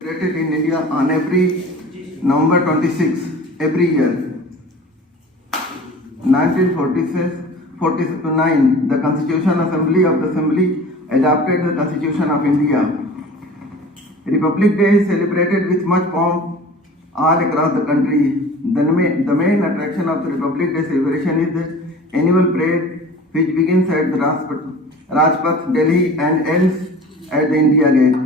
Celebrated in India on every November 26 every year. 1949, the Constitutional Assembly of the Assembly adopted the Constitution of India. Republic Day is celebrated with much pomp all across the country. The main attraction of the Republic Day celebration is the annual parade, which begins at the Rajpath, Delhi, and ends at the India Gate.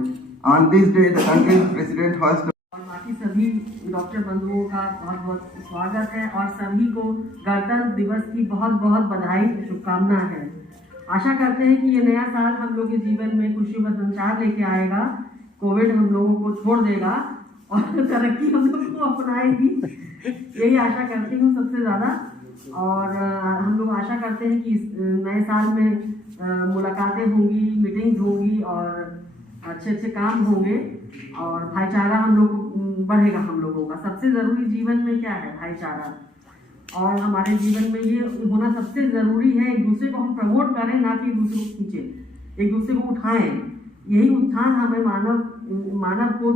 On this day, the country's president hosts और बाकी सभी doctor बंधुओं का बहुत बहुत स्वागत है और सभी को गणतंत्र दिवस की बहुत बहुत बधाई शुभकामनाएं हैं। आशा करते हैं कि ये नया साल हम लोग के जीवन में खुशियों का संचार लेके आएगा, कोविड हम लोगों को छोड़ देगा और तरक्की हम लोग को अपनाएगी, यही आशा करती हूँ सबसे ज़्यादा। और हम लोग आशा करते हैं कि इस नए साल में मुलाकातें होंगी, मीटिंग्स होंगी और अच्छे अच्छे काम होंगे और भाईचारा हम लोग बढ़ेगा। हम लोगों का सबसे ज़रूरी जीवन में क्या है? भाईचारा। और हमारे जीवन में ये होना सबसे ज़रूरी है, एक दूसरे को हम प्रमोट करें, ना कि एक दूसरे को खींचे, एक दूसरे को उठाएं। यही उत्थान हमें मानव को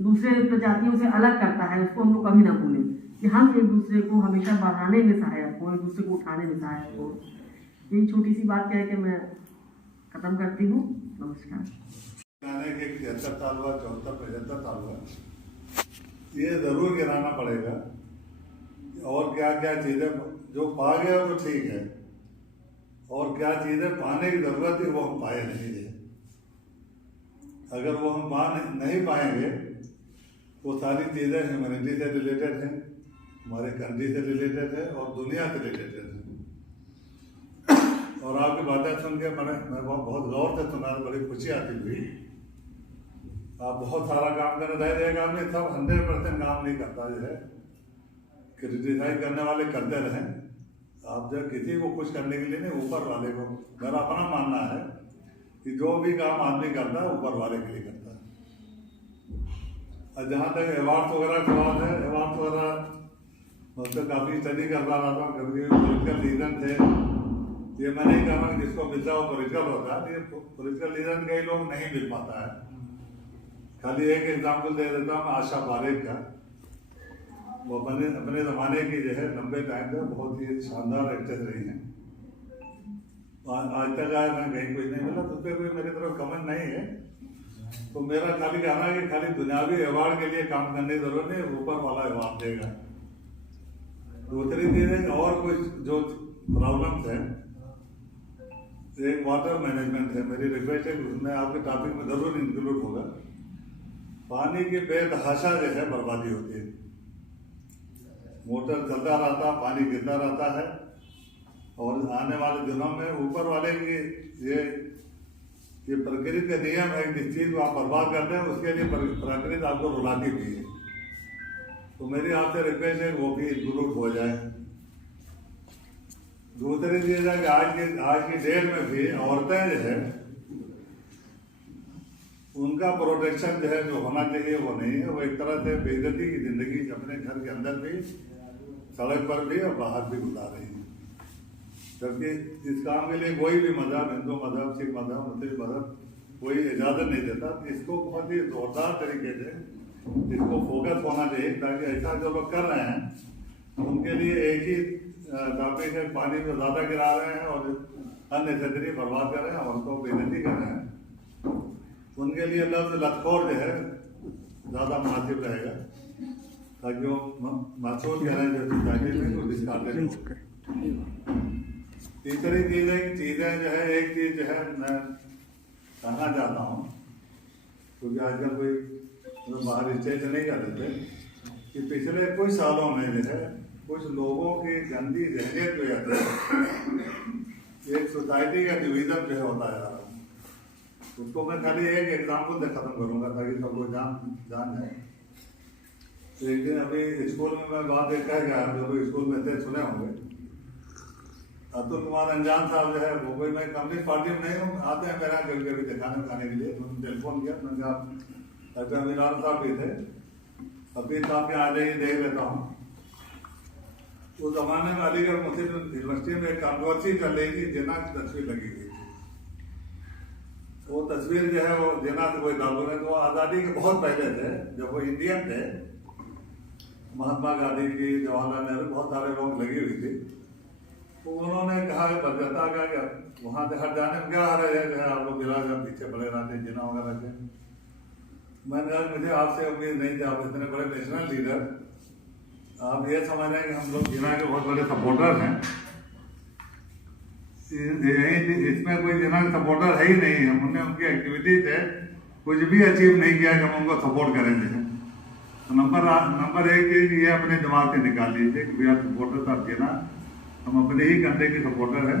दूसरे प्रजातियों से अलग करता है, उसको हम लोग कभी ना भूलें कि हम एक दूसरे को हमेशा बढ़ाने में सहायक हो, एक दूसरे को उठाने में सहायक हो। यही छोटी सी बात कह के मैं ख़त्म करती हूँ। नमस्कार। के 73 साल हुआ, 74, 75 साल हुआ, ये जरूर गिराना पड़ेगा। और क्या क्या चीजें जो पा गए वो ठीक है, और क्या चीजें पाने की जरूरत है वो हम पाए नहीं है। अगर वो हम नहीं पाएंगे, वो सारी चीजें ह्यूमैनिटी से रिलेटेड हैं, हमारे कंट्री से रिलेटेड है और दुनिया से रिलेटेड है। और आपकी बातें सुन के मैं बहुत गौर से सुना, बड़ी खुशी आती हुई। आप बहुत सारा काम कर रहे हैं, काम में सब 100% काम नहीं करता जो है, क्रिटिसाइज करने वाले करते रहें। आप जब किसी को कुछ करने के लिए नहीं, ऊपर वाले को, मेरा अपना मानना है कि जो भी काम आदमी करता है ऊपर वाले के लिए करता है। और जहाँ तक अवार्ड वगैरह का सवाल है, अवार्ड वगैरह मतलब काफ़ी स्टडी करता रहा था, कभी पॉलिटिकल रीजन थे। ये मैं नहीं कह रहा हूँ जिसको मिलता है वो पॉलिटिकल होता है, लेकिन पॉलिटिकल रीजन कई लोग नहीं मिल पाता है। खाली एक एग्जाम्पल दे देता हूँ आशा पारेख का। वो अपने ज़माने की जो है लंबे टाइम में बहुत ही शानदार एक्ट्रेस रही हैं। आज तक आया मैं कहीं कुछ नहीं मिला, तो उस पर कोई मेरी तरफ कमेंट नहीं है। तो मेरा खाली कहना है कि खाली दुनियावी अवार्ड के लिए काम करने की जरूरत नहीं, ऊपर वाला अवार्ड देगा। दूसरी चीज है और कुछ जो प्रॉब्लम्स है, एक वाटर मैनेजमेंट है। मेरी रिक्वेस्ट है उसमें आपके टॉपिक में जरूर इंक्लूड होगा। पानी की बेतहाशा जो है बर्बादी होती है, मोटर चलता रहता, पानी गिरता रहता है। और आने वाले दिनों में ऊपर वाले की ये प्रकृति का नियम है, जिस चीज को आप बर्बाद करते हैं उसके लिए प्रकृति आपको रुलाती भी है। तो मेरी आपसे रिक्वेस्ट है वो भी इंक्लूड हो जाए। दूसरी चीज है कि आज की डेट में भी औरतें जो है उनका प्रोटेक्शन जो है जो होना चाहिए वो नहीं है। वो एक तरह से बेइज्जती की जिंदगी अपने घर के अंदर भी, सड़क पर भी और बाहर भी गुजार रही है। जबकि इस काम के लिए कोई भी मजहब, हिंदू मजहब, सिख मजहब, मुस्लिम मजहब कोई इजाजत नहीं देता। इसको बहुत ही जोरदार तरीके से इसको फोकस होना चाहिए, ताकि ऐसा जो लोग कर रहे हैं उनके लिए एक ही टॉपिक है, पानी को ज्यादा गिरा रहे हैं और अननेसेसरी बर्बाद कर रहे हैं, औरतों को बेइज्जती कर रहे हैं। उनके लिए लफ्ज लतखोर जो है ज्यादा मुनासिब रहेगा, ताकि वो महसूस करें जो सोसाइटी में को डिस्कार्डेड हो। तीसरी चीजें जो है, एक चीज जो है मैं कहना चाहता हूँ, क्योंकि आजकल कोई बाहर स्टेज नहीं कर देते, कि पिछले कुछ सालों में जो है कुछ लोगों की गंदी जहनीत की वजह से एक सोसाइटी का डिवीजन जो है होता जा रहा है। उसको मैं खाली एक एग्जाम्पल से खत्म करूंगा ताकि सब लोग जान जाए। एक दिन अभी स्कूल में मैं बात देखा है, आप जो लोग स्कूल में थे सुने होंगे, अतुल कुमार अंजान साहब जो है वो कोई, मैं कम्युनिस्ट पार्टी में नहीं हूँ, आते हैं मेरा कभी कभी दिखाने उठाने के लिए। उन्होंने टेलीफोन किया, मैंने कहा अमीरान साहब भी थे, अभी साहब के आ जाइए देख लेता हूँ। उस जमाने में अलीगढ़ मुस्लिम यूनिवर्सिटी में एक कंट्रोवर्सी चल रही थी, जिन्ना की तस्वीर लगी हुई थी। वो तस्वीर जो है वो देना तो कोई ताल्लुक नहीं, तो वो आज़ादी के बहुत पहले थे, जब वो इंडियन थे। महात्मा गांधी की, जवाहरलाल नेहरू, बहुत सारे लोग लगी हुई थी। तो उन्होंने कहा बदता का कि वहाँ से हट जाने में क्या आ रहे हैं, आप लोग बिला जब पीछे पड़े रहते जिना वगैरह थे। मैंने कहा मुझे आपसे उम्मीद नहीं थी, आप इतने बड़े नेशनल लीडर, आप ये समझ रहे हैं कि हम लोग जिना के बहुत बड़े सपोर्टर हैं। इसमें कोई जिना के सपोर्टर है ही नहीं। हमने उनकी एक्टिविटी से कुछ भी अचीव नहीं किया कि हम उनको सपोर्ट करेंगे। तो नंबर एक है कि ये अपने दिमाग से निकाल लीजिए कि वी आर सपोर्टर्स ऑफ जिना, हम अपने ही कंट्री के सपोर्टर हैं।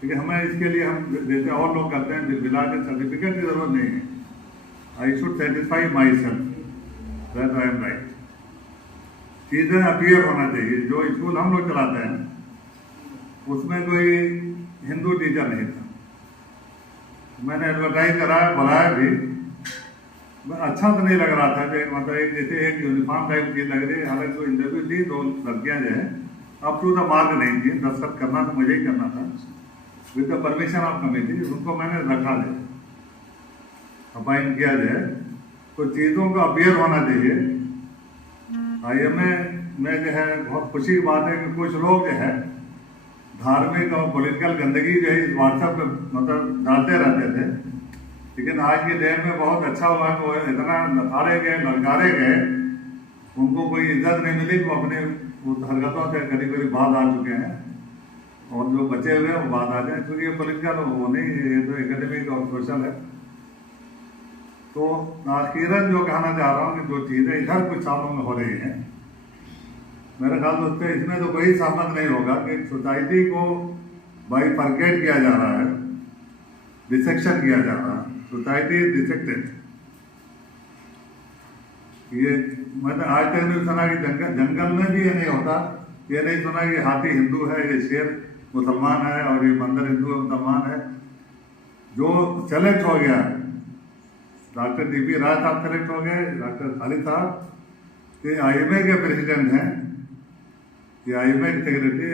क्योंकि हमें इसके लिए हम जैसे और लोग करते हैं बिला के सर्टिफिकेट की जरूरत नहीं है। I should satisfy my self that I am right. चीज़ें अपीयर होना चाहिए। जो स्कूल हम लोग चलाते हैं उसमें कोई हिंदू टीचर नहीं था। मैंने एडवर्टाइज कराया, बुलाया भी, अच्छा तो नहीं लग रहा था कि मतलब एक जैसे एक यूनिफॉर्म टाइप की लग रही है। हालांकि तो इंटरव्यू दी, 2 लड़कियां जो है अप टू द मार्क नहीं थी। दस्तखत करना तो मुझे ही करना था with the permission of committee. उनको मैंने रखा है, अपॉइंट किया जाए। तो चीज़ों का अपीयर होना चाहिए। IMA में जो है बहुत खुशी की बात है कि कुछ लोग जो है धार्मिक और पॉलिटिकल गंदगी जो है इस व्हाट्सएप पे मतलब डालते रहते थे। लेकिन आज की डेट में बहुत अच्छा हुआ कि वो इतना नकारे गए, ललकारे गए, उनको कोई इज्जत नहीं मिली। वो अपने हरकतों से करीब करीब बात आ चुके हैं, और जो बचे हुए हैं वो बात आ जाए, क्योंकि ये पॉलिटिकल वो नहीं, ये तो एकेडमिक और सोशल है। तो आखिरन जो कहना चाह रहा हूँ कि जो चीज़ें इधर कुछ सालों में हो रही हैं, मेरे ख्याल से इसमें तो कोई सहमत नहीं होगा कि सोसाइटी को बाइफरकेट किया जा रहा है, डिसेक्शन किया जा रहा है। Society is dissected. ये मैंने आज तक नहीं सुना कि जंगल में भी ये नहीं होता। ये नहीं सुना कि हाथी हिंदू है, ये शेर मुसलमान है और ये बंदर हिंदू मुसलमान है। जो सेलेक्ट हो गया, डॉक्टर DP राय साहब सेलेक्ट हो गए, डॉक्टर खालिद साहब ये IMA के प्रेसिडेंट हैं, ये IMA के सेक्रेटरी।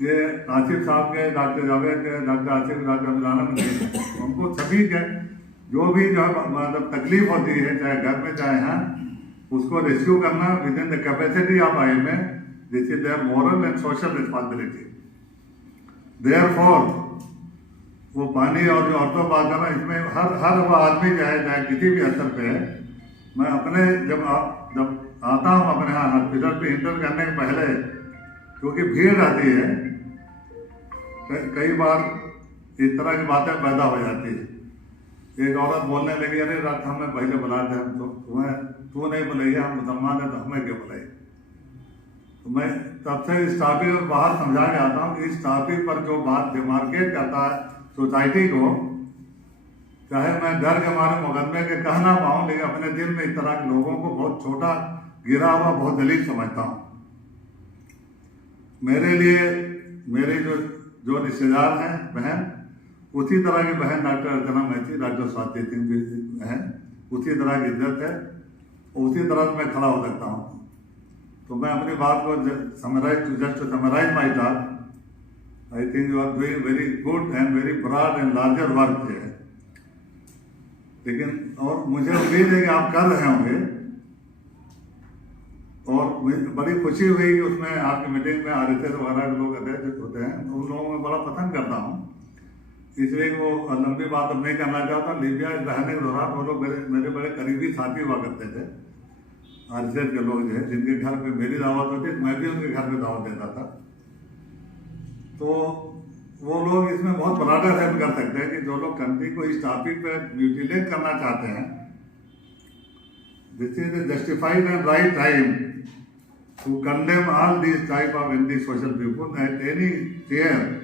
ये आसिफ साहब के, डॉक्टर जावेद के, डॉक्टर आसिफ, डॉक्टर अमिलाना, उनको सभी के जो भी जो मतलब तकलीफ होती है, चाहे घर में चाहे यहाँ, उसको रेस्क्यू करना within the capacity of IMA। This is their moral and social responsibility. Therefore वो पानी और जो औरतों बात करना, इसमें हर वो आदमी चाहे किसी भी स्तर पे है। मैं अपने जब आता हूँ अपने यहाँ हॉस्पिटल पे इंटर करने के पहले, क्योंकि भीड़ रहती है, कई बार इस तरह की बातें पैदा हो जाती है। एक औरत बोलने लगी, अरे रात हमें पहले बुलाए थे, हम तो तू नहीं बुलाई, हम मुसलमान है तो हमें क्यों बुलाई। तो मैं तब से इस टॉपिक पर बाहर समझा के आता हूँ कि इस टॉपिक पर जो बात डिमार्केट करता है सोसाइटी को, चाहे मैं डर के मारे मुकदमे के कह ना पाऊँ, लेकिन अपने दिल में इस तरह के लोगों को बहुत छोटा गिरा हुआ, बहुत दलील समझता हूँ। मेरे लिए मेरे जो रिश्तेदार हैं बहन, उसी तरह की बहन डॉक्टर अर्चना मैथी, डॉक्टर स्वाति सिंह भी हैं, उसी तरह की इज्जत है, उसी तरह से मैं खड़ा हो सकता हूँ। तो मैं अपनी बात को summarize my talk, I think you are doing very good and very broad and larger work है। लेकिन और मुझे उम्मीद है कि आप कर रहे होंगे, और बड़ी खुशी हुई कि उसमें आपकी मीटिंग में RSS वगैरह के लोग अध्यक्ष होते हैं, उन लोगों में बड़ा पसंद करता हूँ। इसलिए वो लंबी बात अब नहीं करना चाहता। लीबिया रहने के दौरान वो लोग मेरे बड़े करीबी साथी हुआ करते थे, RSS के लोग जो है, जिनके घर पे मेरी दावत होती, मैं भी उनके घर पे दावत देता था। तो वो लोग इसमें बहुत ब्रॉडर हेल्प कर सकते हैं कि जो लोग कंट्री को इस टॉपिक पे म्यूटिलेट करना चाहते हैं, this is the justified and right time to condemn all this type of anti social people at any fair,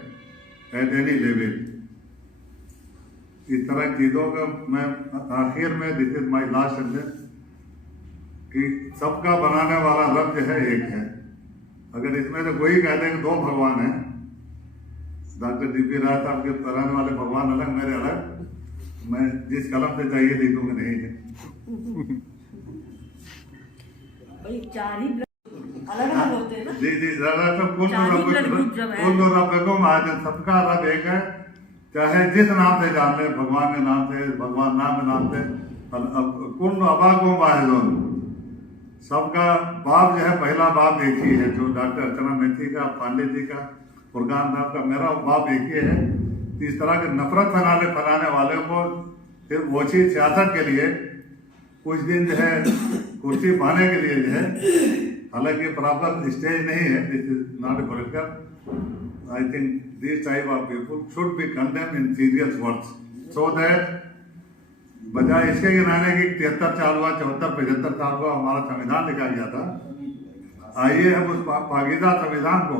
at any level. इस तरह चीज़ों का मैं आखिर में, this is my last sentence, कि सबका बनाने वाला रब जो है एक है। अगर इसमें से कोई कहते हैं कि 2 भगवान हैं, डॉक्टर DP राय साहब के कराने वाले भगवान अलग, मेरे अलग, मैं जिस कलम से चाहिए लिखूंगा नहीं है। चार ही अलग अलग होते हैं ना। जी जी, कुल रब को आज सबका रब एक है, चाहे जिस नाम से जान ले, भगवान के नाम से, भगवान नाम के नाम से, कुल अबाको वाहिदुन, सबका बाप जो है, पहला बाप एक ही है, जो डॉक्टर अर्चना मैथी का, पांडे जी का, फुरकान साहब का, मेरा बाप एक ही है। इस तरह के नफरत फैलाने वाले को फिर ओछी सियासत के लिए कुछ दिन जो है कुर्सी पाने के लिए जो है, हालांकि प्रॉपर स्टेज नहीं है, this is not a political, I think this type of people should be condemned in serious words, so that बजाय इसके गिनाने की 73 साल हुआ, 74 75 साल हुआ हमारा संविधान लिखा गया था, आइए हम उस पाकीज़ा संविधान को,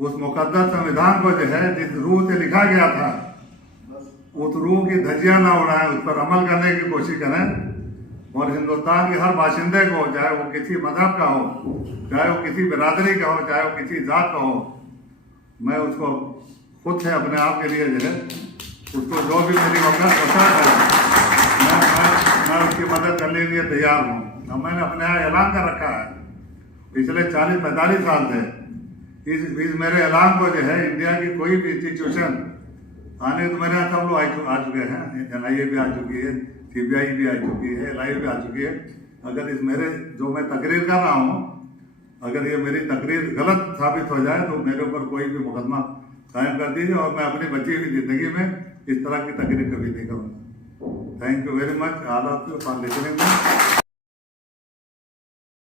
उस मुकद्दस संविधान को जो है जिस रूह से लिखा गया था, उस रूह की धज्जियां ना उड़ाएं, उस पर अमल करने की कोशिश करें। और हिंदुस्तान के हर बाशिंदे को, चाहे वो किसी मजहब का हो, चाहे वो किसी बिरादरी का हो, चाहे वो किसी जात का हो, मैं उसको खुद से अपने आप के लिए जो है, उसको जो भी मेरी औकात है मैं उसकी मदद करने के लिए तैयार हूँ। अब मैंने अपने यहाँ ऐलान कर रखा है पिछले 40-45 साल से, इस मेरे ऐलान को जो है इंडिया की कोई भी इंस्टीट्यूशन आने तो मेरे यहाँ सब लोग आ चुके हैं, NIA भी आ चुकी है, CBI भी आ चुकी है, LI भी आ चुकी है। अगर इस मेरे जो मैं तकरीर कर रहा हूँ, अगर ये मेरी तकरीर गलत साबित हो जाए तो मेरे ऊपर कोई भी मुकदमा कायम कर दीजिए, और मैं अपनी बची हुई जिंदगी में इस तरह की तकरीर कभी नहीं करूँगा। Thank you very much all of you for listening.